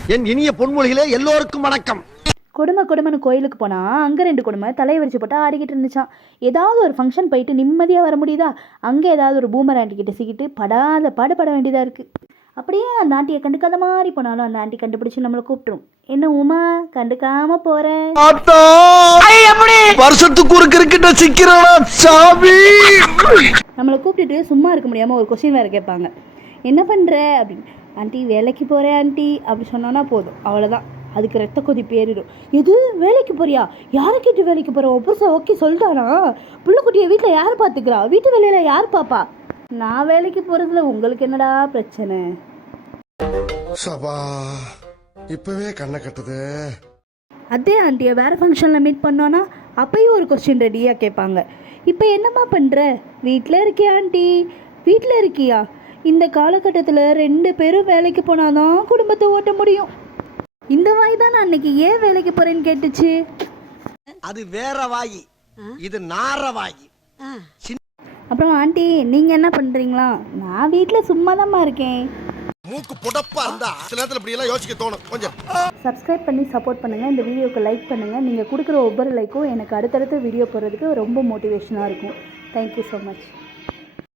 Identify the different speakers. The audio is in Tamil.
Speaker 1: என் இனிய பொன்மொழிகளே எல்லோருக்கும் வணக்கம்.
Speaker 2: கொடுமைன்னு கோயிலுக்கு போனால் அங்கே 2 கொடுமை தலையை விரிச்சு போட்டு ஆடிக்கிட்டு இருந்துச்சான். ஏதாவது ஒரு ஃபங்க்ஷன் போயிட்டு நிம்மதியாக வர முடியுதா? அங்கே ஏதாவது ஒரு பூமர் ஆண்டிக்கிட்ட சிக்கிட்டு பாடுபட வேண்டியதாக இருக்குது. அப்படியே அந்த ஆண்டியை கண்டுக்காத மாதிரி போனாலும் அந்த ஆண்டி கண்டுபிடிச்சி நம்மளை கூப்பிட்டுரும். என்ன உமா கண்டுக்காம போகிறேன்,
Speaker 1: வருஷத்துக்கு ஒரு கிரிக்கெட்ட சிக்கிறடா சாமி.
Speaker 2: நம்மளை கூப்பிட்டுட்டு சும்மா இருக்க முடியாமல் ஒரு கொஸ்டின் வேறு கேட்பாங்க. என்ன பண்ணுற அப்படின்னு. ஆண்டி வேலைக்கு போகிறேன் ஆண்டி அப்படி சொன்னோன்னா போதும், அவ்வளோதான். அதுக்கு ரத்த கொதிப்பு ஏறிடும். எது வேலைக்கு போறியா? யாரை கேட்டு வேலைக்கு போகிற? புதுசா ஓகே சொல்லிட்டானா? புள்ளக்குட்டியை வீட்டில் யார் பார்த்துக்கிறா? வீட்டு வேலையில் யார் பாப்பா? நான் வேலைக்கு போகிறதுல உங்களுக்கு என்னடா பிரச்சனை?
Speaker 3: சபா இப்பவே கண்ணை கட்டுது.
Speaker 2: அதே ஆண்டியை வேறு ஃபங்க்ஷனில் மீட் பண்ணோன்னா அப்பயும் ஒரு கொஸ்டின் ரெடியாக கேட்பாங்க. இப்போ என்னம்மா பண்ணுற? வீட்டில் இருக்கியா ஆண்டி? வீட்டில் இருக்கியா? இந்த காலகட்டத்தில் 2 பேரும் வேலைக்கு போனாதான் குடும்பத்தை ஓட்ட முடியும். இந்த வாய் தான் அன்னைக்கு ஏன் வேலைக்கு போறேன்னு கேட்டுச்சு.
Speaker 1: அது வேற வாயி, இது நார வாயி.
Speaker 2: அப்புறம் ஆண்டி நீங்கள் என்ன பண்ணுறீங்களா? நான் வீட்டில் சும்மா தான்மா இருக்கேன்.
Speaker 3: மூக்கு புடப்பா இருந்தா சில நேரத்துல இப்படி எல்லாம் யோசிக்க தோணும். கொஞ்சம்
Speaker 2: சப்ஸ்கிரைப் பண்ணி சப்போர்ட் பண்ணுங்கள். இந்த வீடியோக்கு லைக் பண்ணுங்கள். நீங்கள் கொடுக்குற ஒவ்வொரு லைக்கும் எனக்கு அடுத்தடுத்த வீடியோ போடுறதுக்கு ரொம்ப மோட்டிவேஷனாக இருக்கும். Thank you so much.